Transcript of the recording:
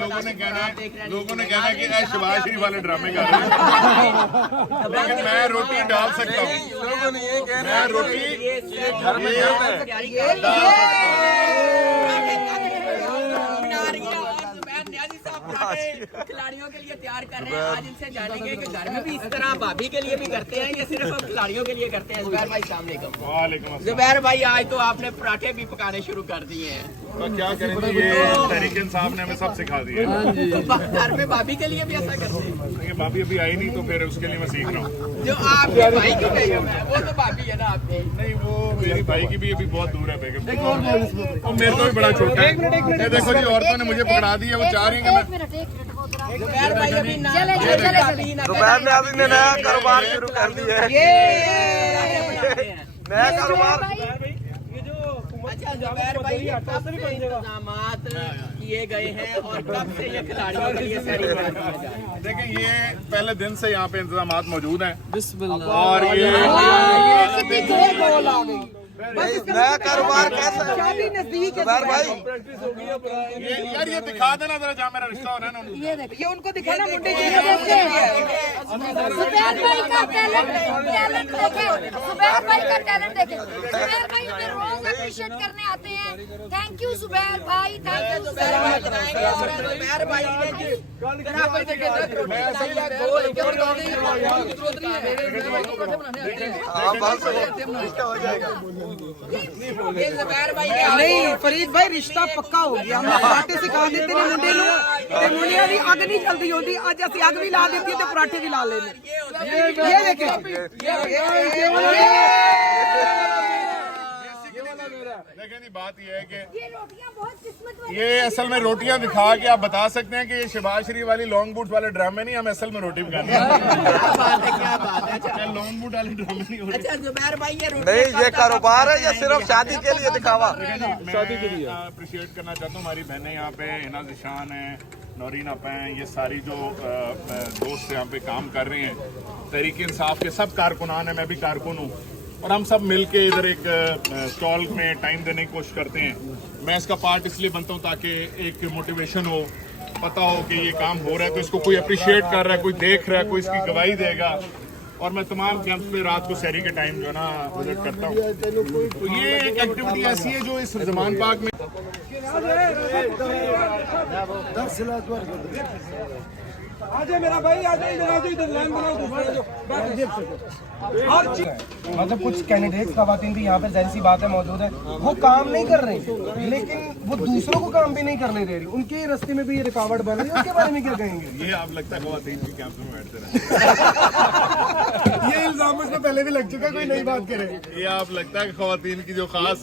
लोगों ने कहना है कि शहबाज शरीफ वाले ड्रामे कर रहे हैं, लेकिन मैं रोटी डाल सकता हूँ। लोगों ने ये कहना मैं है रोटी घर में जाता है। खिलाड़ियों के लिए तैयार कर रहे हैं। आज इनसे जानेंगे कि घर में भी इस तरह भाभी के लिए भी करते हैं या सिर्फ अब खिलाड़ियों के लिए करते हैं। जुबैर भाई अस्सलाम वालेकुम। वालेकुम अस्सलाम। जुबैर भाई आज तो आपने पराठे भी पकाने शुरू कर दिए हैं, तो क्या करेंगे, ये तहरीक इंसाफ ने हमें सब सिखा दिया। तो घर में भाभी के लिए भी ऐसा करते हैं? देखिए भाभी अभी आई नहीं, तो फिर उसके लिए मैं सीख रहा हूँ। जो आपके भाई की बेगम है वो तो भाभी है ना आपकी? नहीं, वो मेरी भाई की भी अभी बहुत दूर है बेगम, और मेरे को भी बड़ा छोटा है। ये देखो जी, औरतों ने मुझे पकड़ा दिया, वो चाह रही है कि मैं जुबैर भाई अभी ना दोपहर में अभी ने नया कारोबार शुरू कर दिया है। नया कारोबार। अच्छा जुबैर भाई, ये कब से इंतजामात किए गए हैं और कब से ये खिलाड़ियों के लिए सारी बात किया जा रहा है? देखिए, ये पहले दिन से यहाँ पे इंतजामात मौजूद हैं, और ये नया कारोबार कैसा है जुबैर भाई? यार ये दिखा देना जरा, जहाँ मेरा रिश्ता हो रहा है ना उनको। ये उनको दिखाना मुंडे जी सुबैर भाई का टैलेंट देखे, सुबैर भाई का टैलेंट देखे। सुबैर भाई हमें रोज अप्रिशिएट करने आते हैं। थैंक यू सुबैर भाई, थैंक यू सुबैर भाई। जुबैर भाई हो जाएगा। जुबैर भाई नहीं फरीद भाई, रिश्ता पक्का हो गया। हम पराठे सिखा देते ने मुंडे ਨੂੰ ਤੇ ਮੁੰਡਿਆਂ ਦੀ ਅੱਗ ਨਹੀਂ ਜਲਦੀ ਹੁੰਦੀ। ਅੱਜ ਅਸੀਂ ਅੱਗ ਵੀ ਲਾ ਦਿੱਤੀ ਤੇ ਪਰਾਠੇ ਵੀ ਲਾ ਲੈਨੇ। ਇਹ लेकिन बात यह है कि ये रोटियां बहुत किस्मत वाली। ये असल में रोटियां दिखा के आप बता सकते हैं कि ये शहबाज शरीफ वाली लॉन्ग बूट वाले ड्रामे नहीं, हम असल में रोटी पकाते हैं। क्या बात है? अच्छा लॉन्ग बूट वाले ड्रामे नहीं होते। अच्छा जुबैर भाई, ये नहीं, ये कारोबार है या सिर्फ शादी के लिए दिखावा? शादी के लिए अप्रिशिएट करना चाहता हूँ हमारी बहनें यहाँ पे, हिना जिशान है, नौरीन आपा हैं, ये सारी जो दोस्त यहाँ पे काम कर रहे हैं, तहरीक इंसाफ के सब कारकुनान हैं, मैं भी कारकुन हूँ, और हम सब मिलके इधर एक स्टॉल में टाइम देने की कोशिश करते हैं। मैं इसका पार्ट इसलिए बनता हूँ ताकि एक मोटिवेशन हो, पता हो कि ये काम हो रहा है तो इसको कोई अप्रिशिएट कर रहा है, कोई देख रहा है, कोई इसकी गवाही देगा। और मैं तमाम कैंप्स में रात को सहरी के टाइम जो है ना विजिट करता हूँ। तो ये एक एक्टिविटी ऐसी है जो इस जमान पाक में मतलब कुछ कैंडिडेट खवातीन भी यहाँ पे जाहिर सी बात है मौजूद है, वो काम नहीं कर रहे, लेकिन वो दूसरों को काम भी नहीं करने दे रही, उनके रास्ते में भी ये रुकावट बन रही है। उसके बारे में क्या कहेंगे? ये आप लगता है खवातीन के कैंप में बैठते रहते ये इल्जाम मुझ पे पहले भी लग चुका, कोई नई बात करे। ये आप लगता है कि खवातीन की जो खास